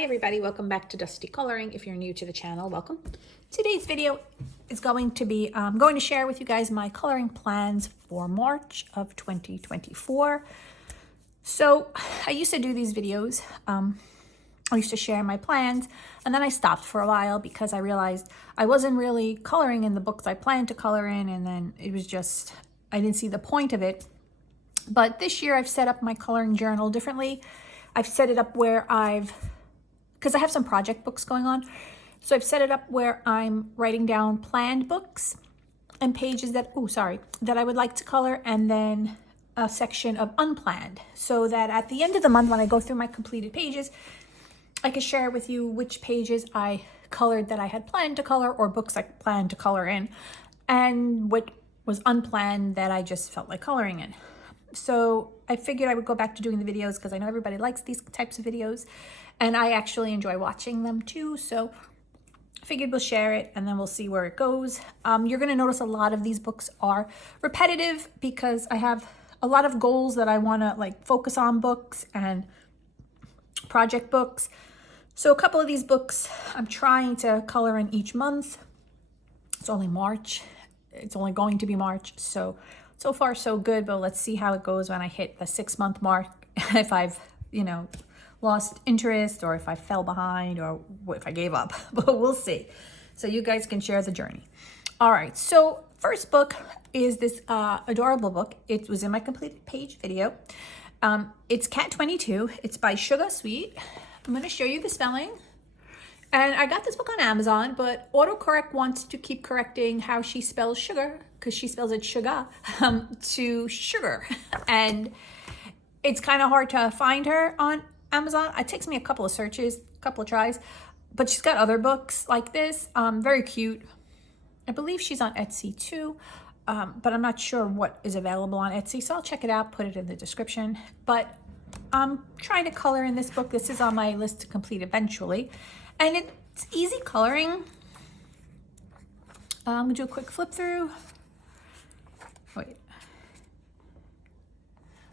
Hi everybody, welcome back to Dusty Coloring. If you're new to the channel, welcome. Today's video is going to be, I'm going to share with you guys my coloring plans for March of 2024. So I used to do these videos, I used to share my plans, and then I stopped for a while because I realized I wasn't really coloring in the books I planned to color in, and then it was just, I didn't see the point of it. But this year I've set up my coloring journal differently. I've set it up where because I have some project books going on, so I've set it up where I'm writing down planned books and pages that I would like to color, and then a section of unplanned, so that at the end of the month when I go through my completed pages, I can share with you which pages I colored that I had planned to color, or books I planned to color in, and what was unplanned that I just felt like coloring in. So I figured I would go back to doing the videos because I know everybody likes these types of videos and I actually enjoy watching them too. So I figured we'll share it and then we'll see where it goes. You're going to notice a lot of these books are repetitive because I have a lot of goals that I want to focus on books and project books. So a couple of these books I'm trying to color in each month. It's only March. It's only going to be March. So far so good, but let's see how it goes when I hit the 6-month mark. If I've, lost interest, or if I fell behind, or if I gave up, but we'll see. So you guys can share the journey. All right, so first book is this adorable book. It was in my completed page video. It's Cat 22. It's by Sugar Sweet. I'm going to show you the spelling. And I got this book on Amazon, but Autocorrect wants to keep correcting how she spells sugar, because she spells it sugar, to sugar. And it's kind of hard to find her on Amazon. It takes me a couple of searches, a couple of tries, but she's got other books like this, very cute. I believe she's on Etsy too, but I'm not sure what is available on Etsy, so I'll check it out, put it in the description. But I'm trying to color in this book. This is on my list to complete eventually. And it's easy coloring. I'm gonna do a quick flip through. Wait.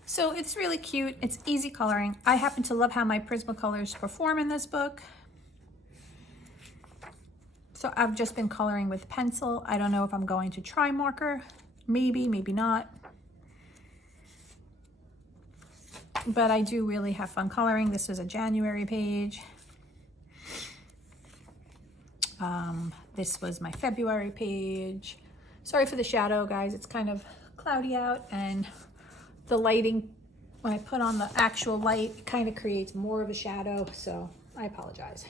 So it's really cute. It's easy coloring. I happen to love how my Prismacolors perform in this book. So I've just been coloring with pencil. I don't know if I'm going to try marker. Maybe, maybe not. But I do really have fun coloring. This was a January page. This was my February page. Sorry for the shadow, guys. It's kind of cloudy out, and the lighting, when I put on the actual light, it kind of creates more of a shadow, so I apologize.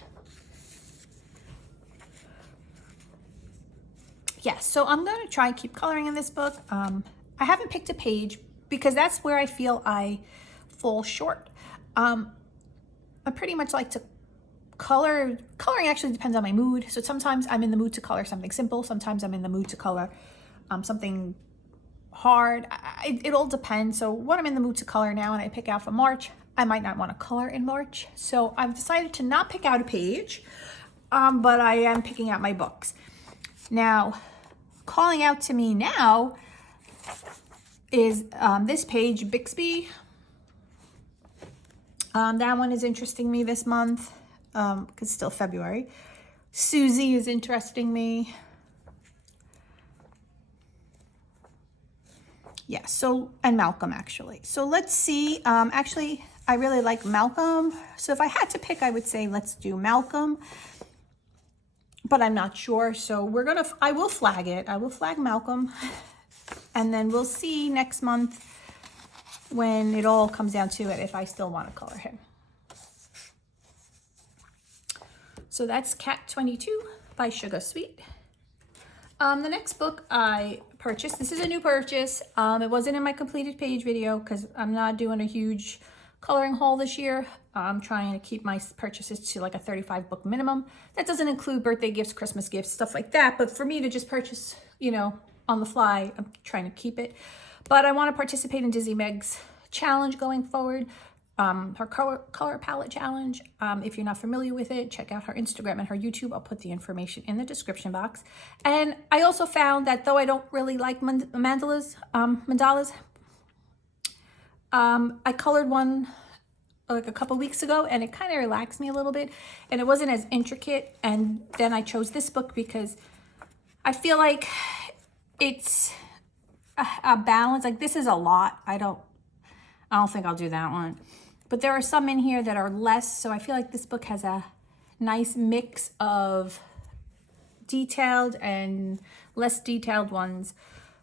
Yeah, so I'm going to try and keep coloring in this book. I haven't picked a page because that's where I feel I fall short. I pretty much like to coloring actually depends on my mood. So sometimes I'm in the mood to color something simple. Sometimes I'm in the mood to color something hard. It all depends. So what I'm in the mood to color now, and I pick out for March, I might not want to color in March. So I've decided to not pick out a page, but I am picking out my books. Now, calling out to me now is this page, Bixby. That one is interesting me this month. Because it's still February. Susie is interesting me. Yeah, so, and Malcolm actually. So let's see, actually, I really like Malcolm. So if I had to pick, I would say let's do Malcolm. But I'm not sure, so I will flag it. I will flag Malcolm. And then we'll see next month when it all comes down to it if I still want to color him. So that's Cat 22 by Sugar Sweet. The next book I purchased, this is a new purchase. It wasn't in my completed page video because I'm not doing a huge coloring haul this year. I'm trying to keep my purchases to like a 35 book minimum. That doesn't include birthday gifts, Christmas gifts, stuff like that. But for me to just purchase, on the fly, I'm trying to keep it. But I want to participate in Dizzy Meg's challenge going forward. Her color palette challenge. If you're not familiar with it, check out her Instagram and her YouTube. I'll put the information in the description box. And I also found that though I don't really like mandalas, I colored one like a couple weeks ago, and it kind of relaxed me a little bit, and it wasn't as intricate. And then I chose this book because I feel like it's a balance. Like, this is a lot. I don't think I'll do that one, but there are some in here that are less, so I feel like this book has a nice mix of detailed and less detailed ones.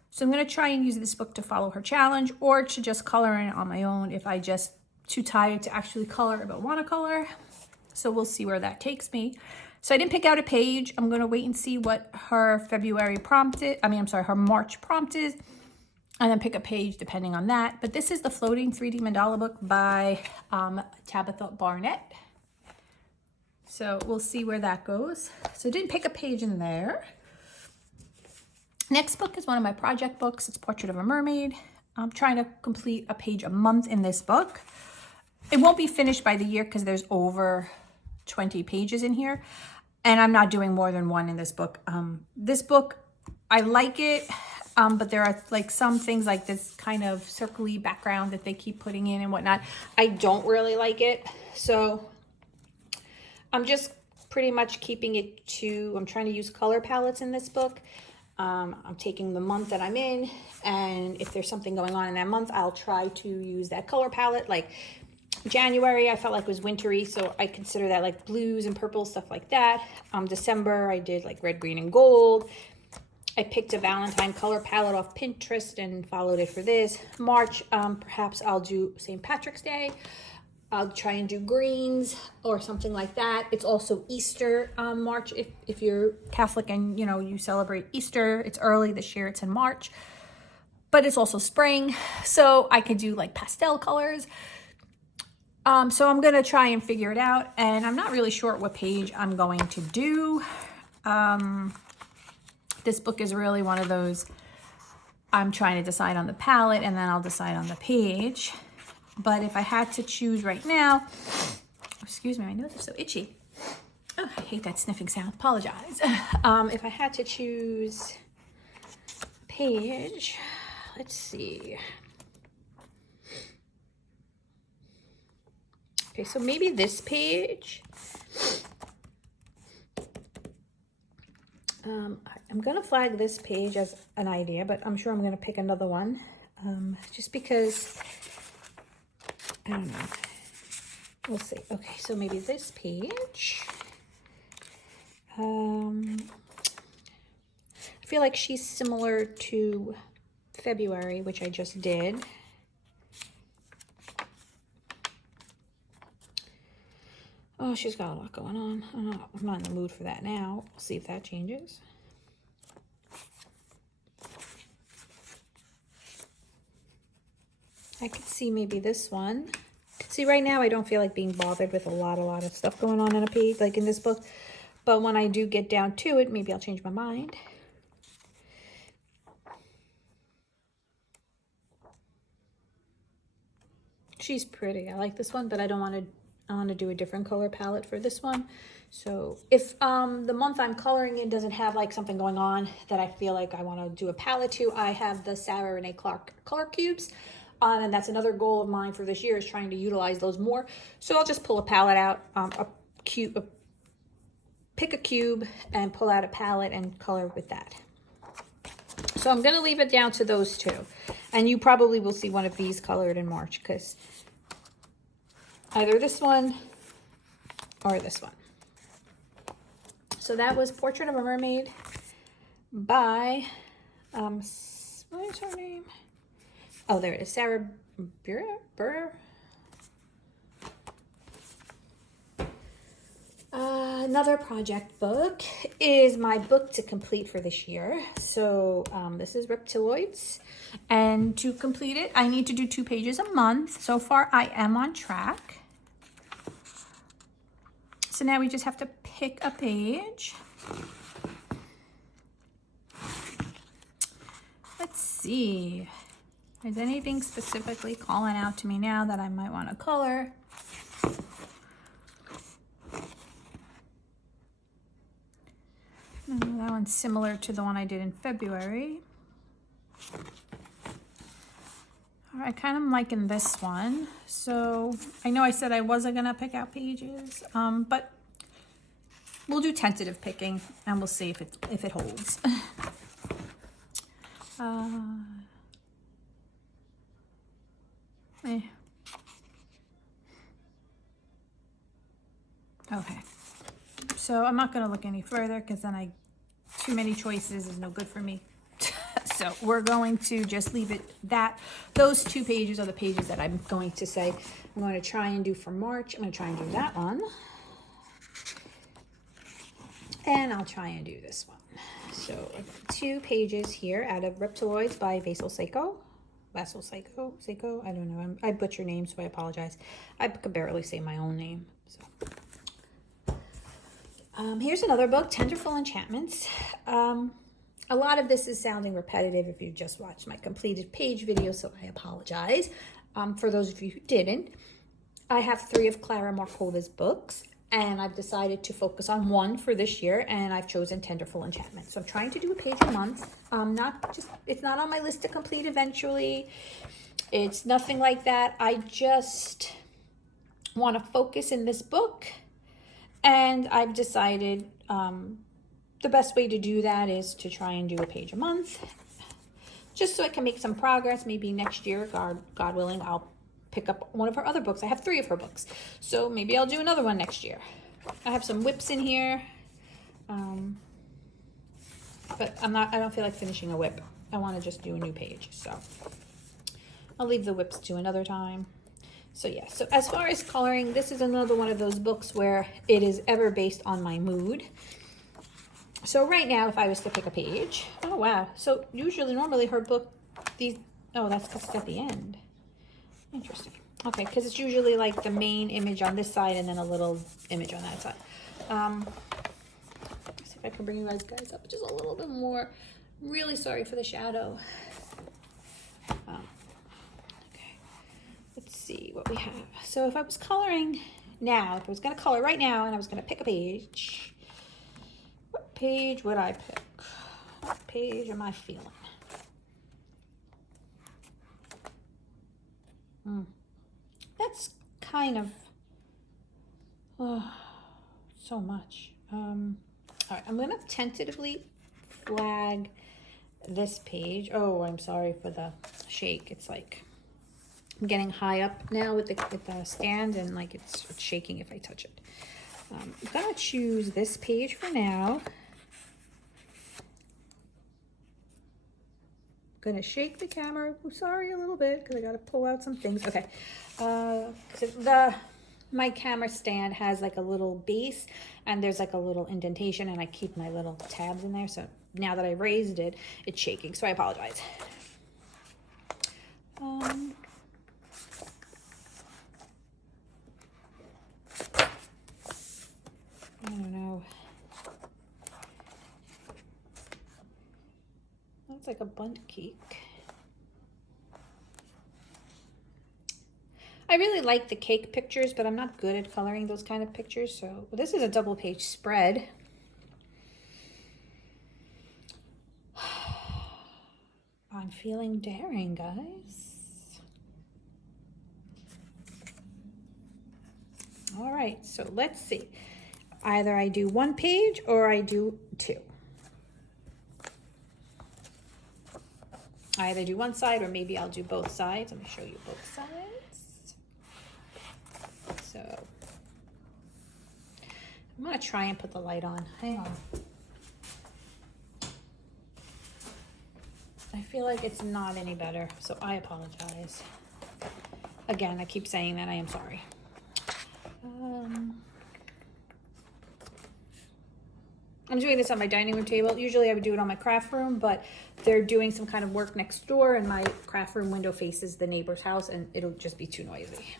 So I'm going to try and use this book to follow her challenge, or to just color in it on my own if I just too tired to actually color but want to color. So we'll see where that takes me. So I didn't pick out a page. I'm going to wait and see what her February prompt is. Her March prompt is, and then pick a page depending on that. But this is the Floating 3D Mandala book by Tabitha Barnett. So we'll see where that goes. So I didn't pick a page in there. Next book is one of my project books. It's Portrait of a Mermaid. I'm trying to complete a page a month in this book. It won't be finished by the year because there's over 20 pages in here. And I'm not doing more than one in this book. This book, I like it, but there are like some things like this kind of circly background that they keep putting in and whatnot. I don't really like it. So I'm just pretty much keeping it to, I'm trying to use color palettes in this book. I'm taking the month that I'm in, and if there's something going on in that month, I'll try to use that color palette. Like January, I felt like was wintry, so I consider that like blues and purples, stuff like that. December, I did like red, green, and gold. I picked a Valentine color palette off Pinterest and followed it for this. March, perhaps I'll do St. Patrick's Day. I'll try and do greens or something like that. It's also Easter March if you're Catholic and you celebrate Easter. It's early this year, it's in March, but it's also spring, so I could do like pastel colors. So I'm gonna try and figure it out, and I'm not really sure what page I'm going to do. This book is really one of those, I'm trying to decide on the palette and then I'll decide on the page. But if I had to choose right now, excuse me, my nose is so itchy. Oh, I hate that sniffing sound, apologize. If I had to choose page, let's see. Okay, so maybe this page. I'm gonna flag this page as an idea, but I'm sure I'm gonna pick another one, just because, I don't know. We'll see. Okay, so maybe this page. I feel like she's similar to February, which I just did. Oh, she's got a lot going on. I'm not in the mood for that now. We'll see if that changes. I could see maybe this one. See, right now I don't feel like being bothered with a lot of stuff going on in a page, like in this book. But when I do get down to it, maybe I'll change my mind. She's pretty. I like this one, but I want to do a different color palette for this one. So if the month I'm coloring in doesn't have like something going on that I feel like I want to do a palette to, I have the Sarah Renee Clark color cubes. And that's another goal of mine for this year, is trying to utilize those more. So I'll just pull a palette out, pick a cube and pull out a palette and color with that. So I'm going to leave it down to those two. And you probably will see one of these colored in March, because either this one or this one. So that was Portrait of a Mermaid by, what is her name? Oh, there it is, Sarah Burr. Another project book is my book to complete for this year. So this is Reptiloids. And to complete it, I need to do 2 pages a month. So far, I am on track. So now we just have to pick a page. Let's see. Is anything specifically calling out to me now that I might want to color? That one's similar to the one I did in February. I kind of am liking this one. So I know I said I wasn't gonna pick out pages, but we'll do tentative picking and we'll see if it holds. Okay, so I'm not gonna look any further because then too many choices is no good for me. So we're going to just leave it that. Those 2 pages are the pages that I'm going to say I'm going to try and do for March. I'm going to try and do that one. And I'll try and do this one. So 2 pages here out of Reptiloids by Vasil Seiko. Seiko? I don't know. I butcher names, so I apologize. I could barely say my own name. So. Here's another book, Tenderful Enchantments. A lot of this is sounding repetitive if you just watched my completed page video, so I apologize. For those of you who didn't, I have 3 of Clara Markova's books, and I've decided to focus on 1 for this year, and I've chosen Tenderful Enchantments. So I'm trying to do a page a month. It's not on my list to complete eventually. It's nothing like that. I just want to focus in this book, and I've decided the best way to do that is to try and do a page a month, just so I can make some progress. Maybe next year, God willing, I'll pick up one of her other books. I have 3 of her books, so maybe I'll do another one next year. I have some whips in here, but I don't feel like finishing a whip. I want to just do a new page, so I'll leave the whips to another time. So yeah, so as far as coloring, this is another one of those books where it is ever based on my mood. So right now, if I was to pick a page, oh wow. So normally her book, that's at the end. Interesting. Okay, because it's usually like the main image on this side and then a little image on that side. Let's see if I can bring you guys up just a little bit more. Really sorry for the shadow. Okay, let's see what we have. So if I was coloring now, if I was going to color right now and I was going to pick a page, what page would I pick? What page am I feeling? That's kind of so much. All right, I'm gonna tentatively flag this page. Oh, I'm sorry for the shake. It's like I'm getting high up now with the stand, and like it's shaking if I touch it. I'm gonna choose this page for now. Gonna shake the camera. I'm sorry a little bit because I gotta pull out some things. Okay, my camera stand has like a little base and there's like a little indentation, and I keep my little tabs in there. So now that I raised it, it's shaking. So I apologize. I don't know. That's like a bundt cake. I really like the cake pictures, but I'm not good at coloring those kind of pictures. So this is a double page spread. I'm feeling daring, guys. All right, so let's see. Either I do 1 page or I do 2. I either do one side or maybe I'll do both sides. Let me show you both sides. So I'm gonna try and put the light on. Hang on. I feel like it's not any better, so I apologize. Again, I keep saying that. I am sorry. I'm doing this on my dining room table. Usually I would do it on my craft room, but they're doing some kind of work next door, and my craft room window faces the neighbor's house, and it'll just be too noisy.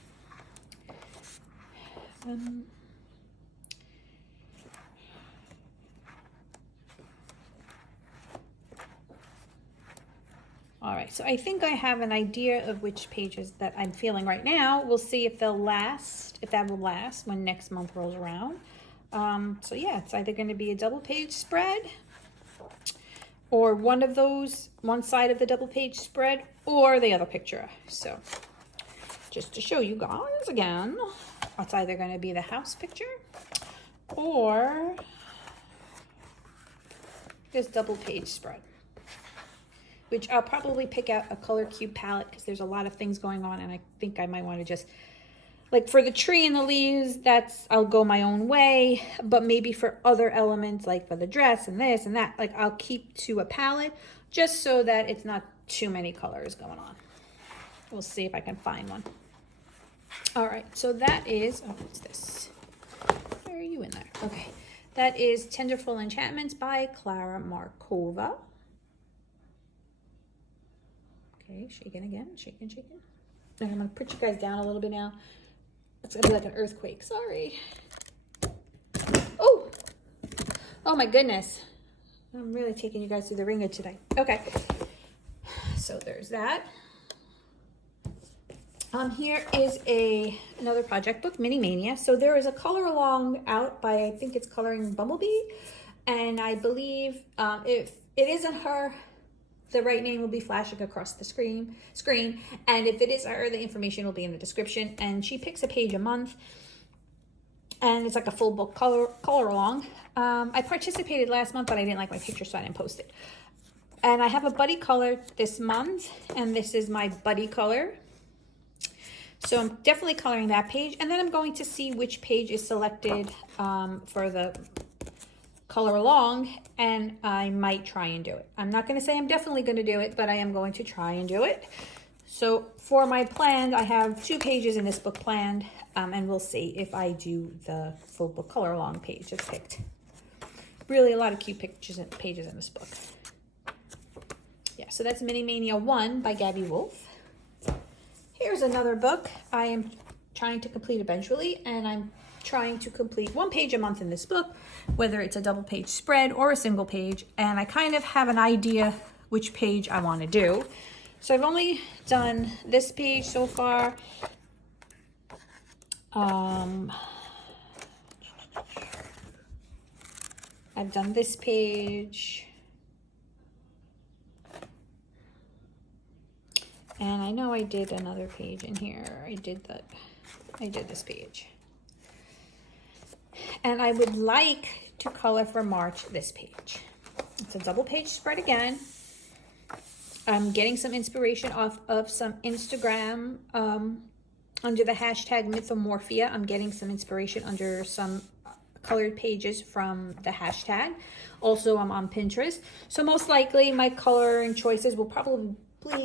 All right, so I think I have an idea of which pages that I'm feeling right now. We'll see if they'll last, if that will last when next month rolls around. So yeah, it's either going to be a double page spread or one of those, one side of the double page spread, or the other picture. So just to show you guys again, it's either going to be the house picture or this double page spread, which I'll probably pick out a color cube palette because there's a lot of things going on, and I think I might want to just, like for the tree and the leaves, I'll go my own way, but maybe for other elements, like for the dress and this and that, like I'll keep to a palette just so that it's not too many colors going on. We'll see if I can find one. All right, so that is, oh, what's this? Where are you in there? Okay. That is Tenderful Enchantments by Clara Markova. Okay, shaking again, shaking, shaking. And I'm gonna put you guys down a little bit now. It's gonna be like an earthquake, sorry. Oh, oh my goodness. I'm really taking you guys through the ringer today. Okay, so there's that. Here is another project book, Mini Mania. So there is a color along out by, I think it's Coloring Bumblebee. And I believe if it isn't her, the right name will be flashing across the screen. And if it is her, the information will be in the description. And she picks a page a month. And it's like a full book color along. I participated last month, but I didn't like my picture, so I didn't post it. And I have a buddy color this month. And this is my buddy color. So I'm definitely coloring that page, and then I'm going to see which page is selected for the color along, and I might try and do it. I'm not going to say I'm definitely going to do it, but I am going to try and do it. So for my plan, I have 2 pages in this book planned, and we'll see if I do the full book color along page that's picked. Really a lot of cute pictures and pages in this book. Yeah, so that's Mini Mania 1 by Gabby Wolf. Here's another book I am trying to complete eventually, and I'm trying to complete 1 page a month in this book, whether it's a double page spread or a single page, and I kind of have an idea which page I want to do. So I've only done this page so far. I've done this page. And I know I did another page in here. I did this page. And I would like to color for March this page. It's a double page spread again. I'm getting some inspiration off of some Instagram under the hashtag Mythomorphia. I'm getting some inspiration under some colored pages from the hashtag. Also, I'm on Pinterest. So most likely my coloring choices will probably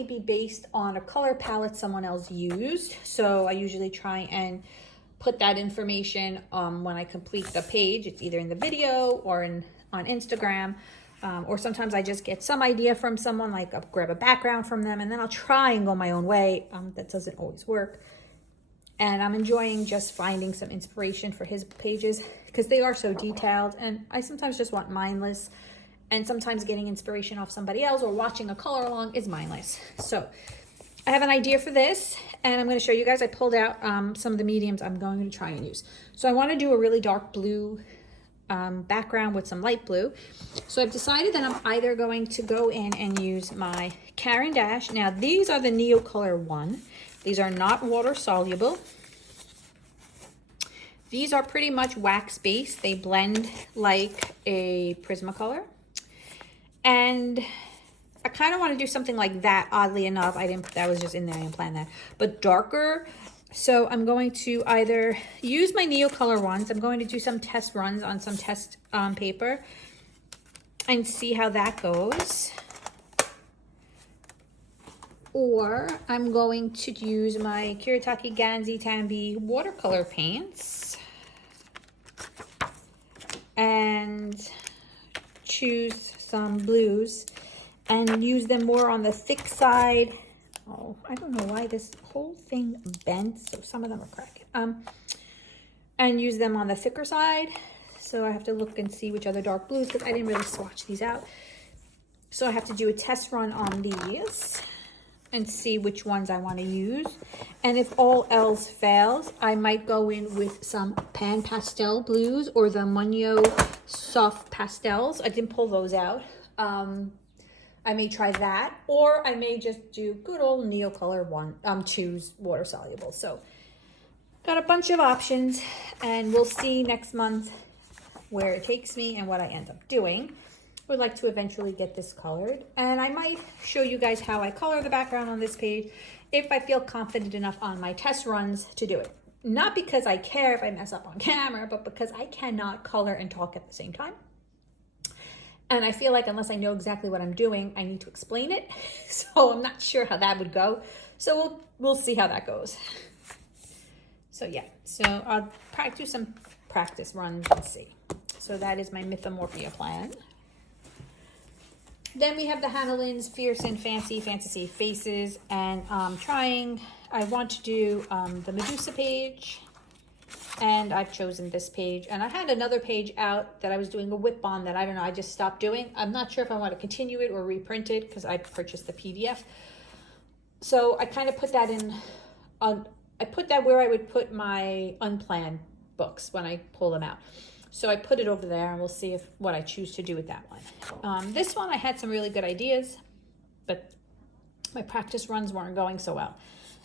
be based on a color palette someone else used. So I usually try and put that information when I complete the page. It's either in the video or on Instagram, or sometimes I just get some idea from someone, like I'll grab a background from them, and then I'll try and go my own way. That doesn't always work. And I'm enjoying just finding some inspiration for his pages because they are so detailed, and I sometimes just want mindless. And sometimes getting inspiration off somebody else or watching a color along is mindless. So I have an idea for this, and I'm going to show you guys. I pulled out some of the mediums I'm going to try and use. So I want to do a really dark blue background with some light blue. So I've decided that I'm either going to go in and use my Caran d'Ache. Now these are the Neo Color 1. These are not water soluble. These are pretty much wax based. They blend like a Prismacolor. And I kind of want to do something like that, oddly enough. That was just in there, I didn't plan that. But darker. So I'm going to either use my Neo Color ones. I'm going to do some test runs on some test paper and see how that goes. Or I'm going to use my Kuretake Ganzi Tambi watercolor paints and choose some blues and use them more on the thick side. Oh, I don't know why this whole thing bent, so some of them are cracking. And use them on the thicker side. So I have to look and see which other dark blues, because I didn't really swatch these out. So I have to do a test run on these and see which ones I want to use. And if all else fails, I might go in with some Pan Pastel blues or the Munyo soft pastels. I didn't pull those out. I may try that, or I may just do good old Neocolor 2's water soluble. So got a bunch of options, and we'll see next month where it takes me and what I end up doing. Would like to eventually get this colored, and I might show you guys how I color the background on this page if I feel confident enough on my test runs to do it. Not because I care if I mess up on camera, but because I cannot color and talk at the same time. And I feel like unless I know exactly what I'm doing, I need to explain it. So I'm not sure how that would go. So we'll see how that goes. So yeah, so I'll do some practice runs and see. So that is my Mythomorphia plan. Then we have the Hannah Lynn's Fierce and Fantasy Faces, and I want to do the Medusa page, and I've chosen this page. And I had another page out that I was doing a whip on that I don't know, I just stopped doing. I'm not sure if I want to continue it or reprint it because I purchased the PDF. So I kind of put that in, I put that where I would put my unplanned books when I pull them out. So I put it over there, and we'll see what I choose to do with that one. This one, I had some really good ideas, but my practice runs weren't going so well.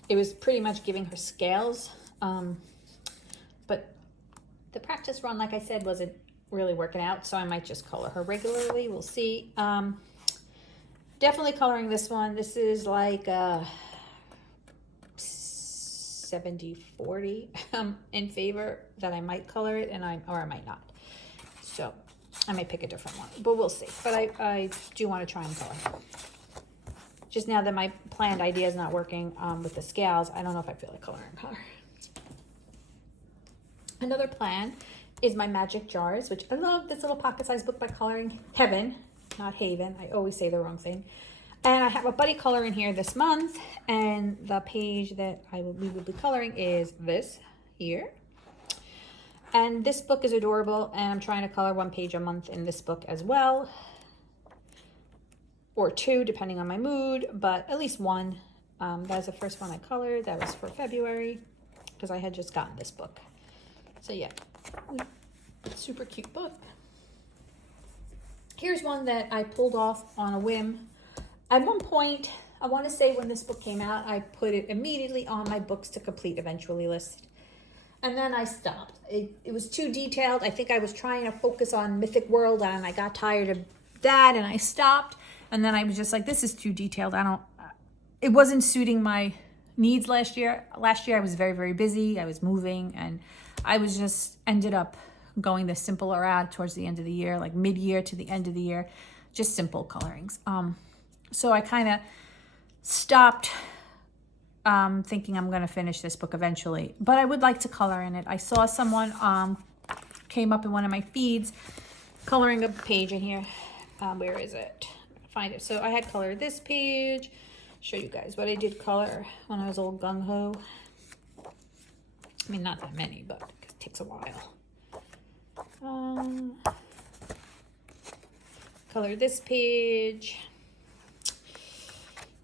It was pretty much giving her scales, but the practice run, like I said, wasn't really working out, so I might just color her regularly. We'll see. Definitely coloring this one. This is like 70-40 in favor that I might color it, or I might not. So I may pick a different one, but we'll see. But I do want to try and color her. Just now that my planned idea is not working with the scales, I don't know if I feel like coloring her. Another plan is my magic jars, which I love this little pocket-sized book by Coloring Heaven, not Haven. I always say the wrong thing. And I have a buddy color in here this month, and the page that we will be coloring is this here. And this book is adorable, and I'm trying to color one page a month in this book as well. Or two, depending on my mood, but at least one. That was the first one I colored. That was for February, because I had just gotten this book. So yeah, super cute book. Here's one that I pulled off on a whim. At one point, I want to say when this book came out, I put it immediately on my books to complete eventually list. And then I stopped. It was too detailed. I think I was trying to focus on Mythic World, and I got tired of that, and I stopped. And then I was just like, this is too detailed. It wasn't suiting my needs last year. Last year I was very, very busy. I was moving, and I was just ended up going the simpler route towards the end of the year, like mid-year to the end of the year, just simple colorings. So I kind of stopped thinking I'm going to finish this book eventually, but I would like to color in it. I saw someone came up in one of my feeds coloring a page in here. Where is it? Find it. So I had colored this page. Show you guys what I did color when I was old gung-ho. I mean, not that many, but it takes a while. Colored this page.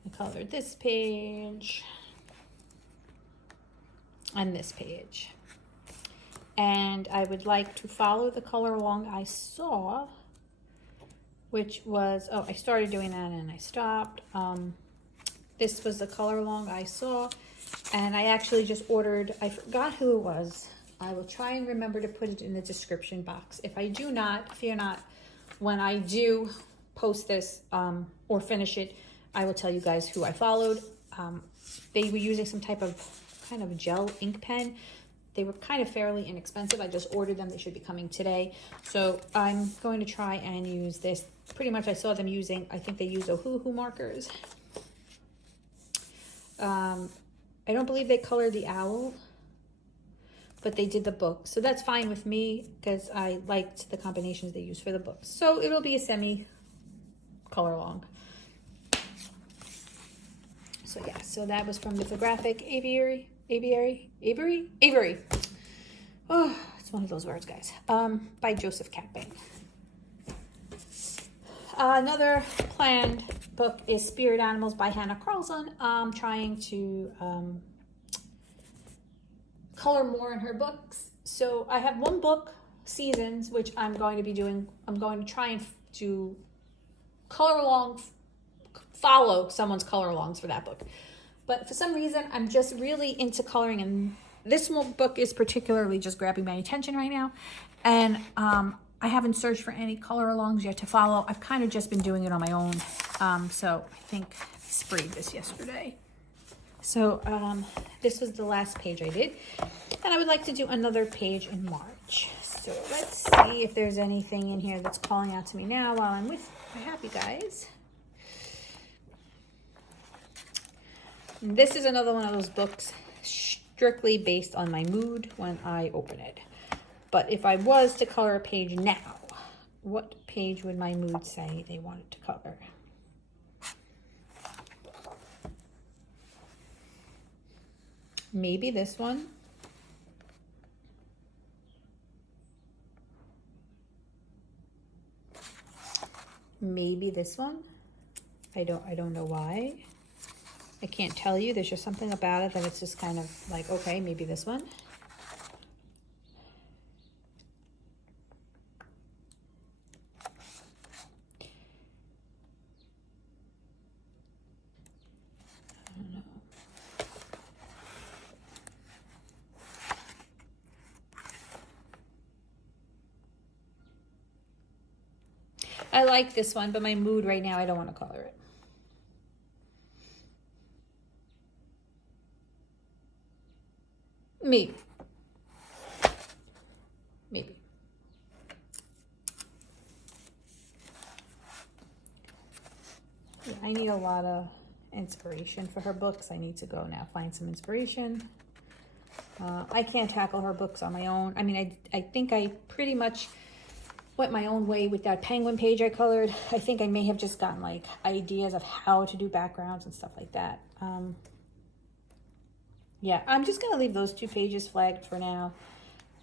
I colored this page. And this page. And I would like to follow the color along I saw, which was, I started doing that and I stopped. This was the color along I saw, and I actually just ordered, I forgot who it was. I will try and remember to put it in the description box. If I do not, fear not, when I do post this or finish it, I will tell you guys who I followed. They were using some type of kind of gel ink pen. They were kind of fairly inexpensive. I just ordered them. They should be coming today. So I'm going to try and use this. Pretty much I saw them using, I think they use Ohuhu markers. I don't believe they colored the owl, but they did the book. So that's fine with me because I liked the combinations they used for the books. So it'll be a semi color long. So yeah, so that was from Mythographic Aviary. Oh, it's one of those words, guys. By Joseph Capping. Another planned book is Spirit Animals by Hannah Carlson. I'm trying to color more in her books. So I have one book, Seasons, which I'm going to be doing. I'm going to try and do color along follow someone's color alongs for that book. But for some reason, I'm just really into coloring, and this book is particularly just grabbing my attention right now. And I haven't searched for any color alongs yet to follow. I've kind of just been doing it on my own. So I think I sprayed this yesterday. So this was the last page I did. And I would like to do another page in March. So let's see if there's anything in here that's calling out to me now while I'm with my happy guys. This is another one of those books strictly based on my mood when I open it. But if I was to color a page now, what page would my mood say they wanted to color? Maybe this one. Maybe this one. I don't know why. I can't tell you. There's just something about it that it's just kind of like, okay, maybe this one. I don't know. I like this one, but my mood right now, I don't want to color it. Maybe. Maybe. Yeah, I need a lot of inspiration for her books. I need to go now find some inspiration. I can't tackle her books on my own. I mean, I think I pretty much went my own way with that penguin page I colored. I think I may have just gotten like ideas of how to do backgrounds and stuff like that. Yeah, I'm just going to leave those 2 pages flagged for now.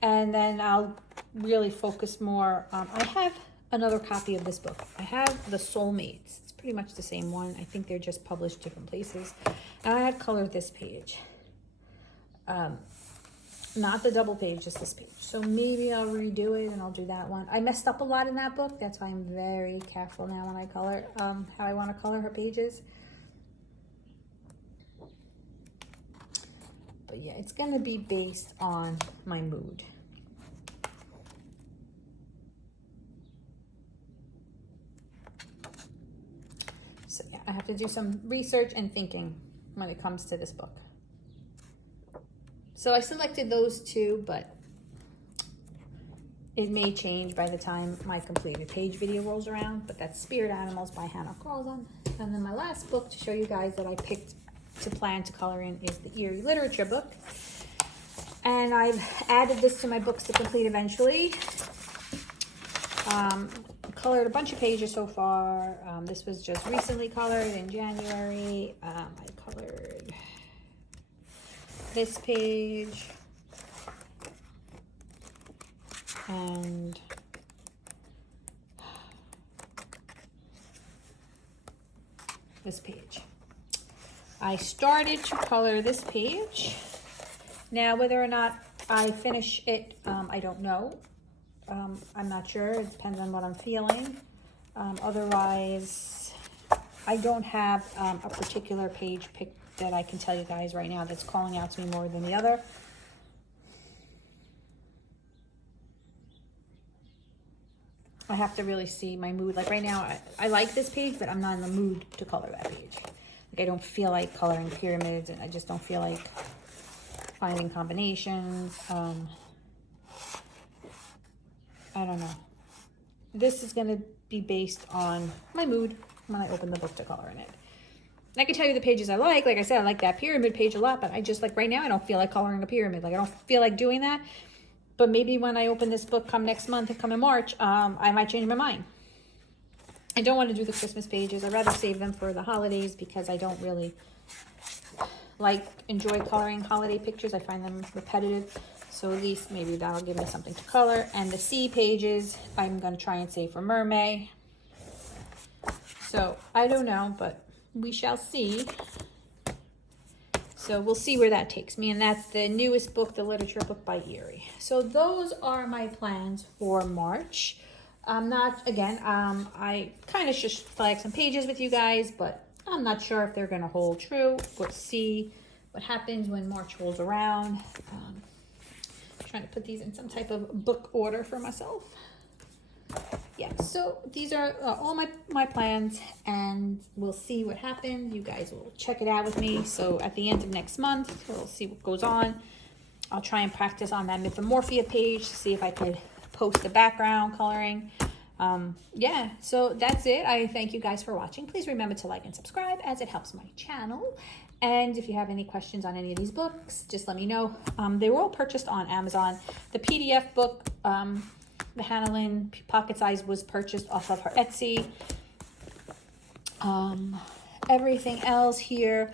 And then I'll really focus more. I have another copy of this book. I have The Soulmates. It's pretty much the same one. I think they're just published different places. And I had colored this page. Not the double page, just this page. So maybe I'll redo it and I'll do that one. I messed up a lot in that book. That's why I'm very careful now when I color, how I want to color her pages. But yeah, it's going to be based on my mood. So yeah, I have to do some research and thinking when it comes to this book. So I selected those 2, but it may change by the time my completed page video rolls around. But that's Spirit Animals by Hannah Carlson. And then my last book to show you guys that I picked to plan to color in is the Eerie Literature book. And I've added this to my books to complete eventually. Colored a bunch of pages so far. This was just recently colored in January. I colored this page and this page. I started to color this page. Now, whether or not I finish it, I don't know. I'm not sure. It depends on what I'm feeling. Otherwise, I don't have a particular page picked that I can tell you guys right now that's calling out to me more than the other. I have to really see my mood. Like right now, I like this page, but I'm not in the mood to color that page. Like I don't feel like coloring pyramids, and I just don't feel like finding combinations. I don't know. This is going to be based on my mood when I open the book to color in it. And I can tell you the pages I like. Like I said, I like that pyramid page a lot, but I just like right now, I don't feel like coloring a pyramid. Like I don't feel like doing that. But maybe when I open this book come next month, come in March, I might change my mind. I don't want to do the Christmas pages. I'd rather save them for the holidays because I don't really enjoy coloring holiday pictures. I find them repetitive. So at least maybe that'll give me something to color. And the sea pages, I'm going to try and save for Mermaid. So I don't know, but we shall see. So we'll see where that takes me. And that's the newest book, the literature book by Eerie. So those are my plans for March. I kind of just flag some pages with you guys, but I'm not sure if they're going to hold true. We'll see what happens when March rolls around. Trying to put these in some type of book order for myself. Yeah, so these are all my plans, and we'll see what happens. You guys will check it out with me. So at the end of next month, we'll see what goes on. I'll try and practice on that Mythomorphia page to see if I could post the background coloring. Yeah, so that's it. I thank you guys for watching. Please remember to like and subscribe, as it helps my channel. And if you have any questions on any of these books, just let me know. They were all purchased on Amazon. The PDF book, the Hannah Lynn Pocket Size, was purchased off of her Etsy. Everything else here,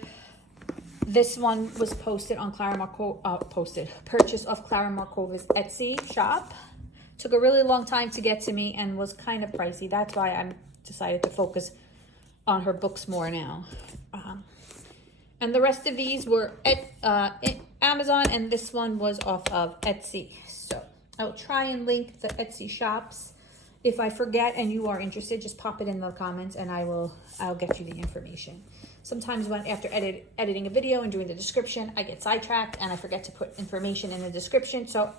this one was posted on purchased off Clara Markova's Etsy shop. Took a really long time to get to me and was kind of pricey. That's why I decided to focus on her books more now. And the rest of these were at Amazon, and this one was off of Etsy. So I'll try and link the Etsy shops. If I forget and you are interested, just pop it in the comments and I'll get you the information. Sometimes after editing a video and doing the description, I get sidetracked and I forget to put information in the description. So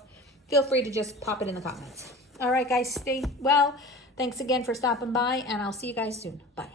feel free to just pop it in the comments. All right, guys, stay well. Thanks again for stopping by, and I'll see you guys soon. Bye.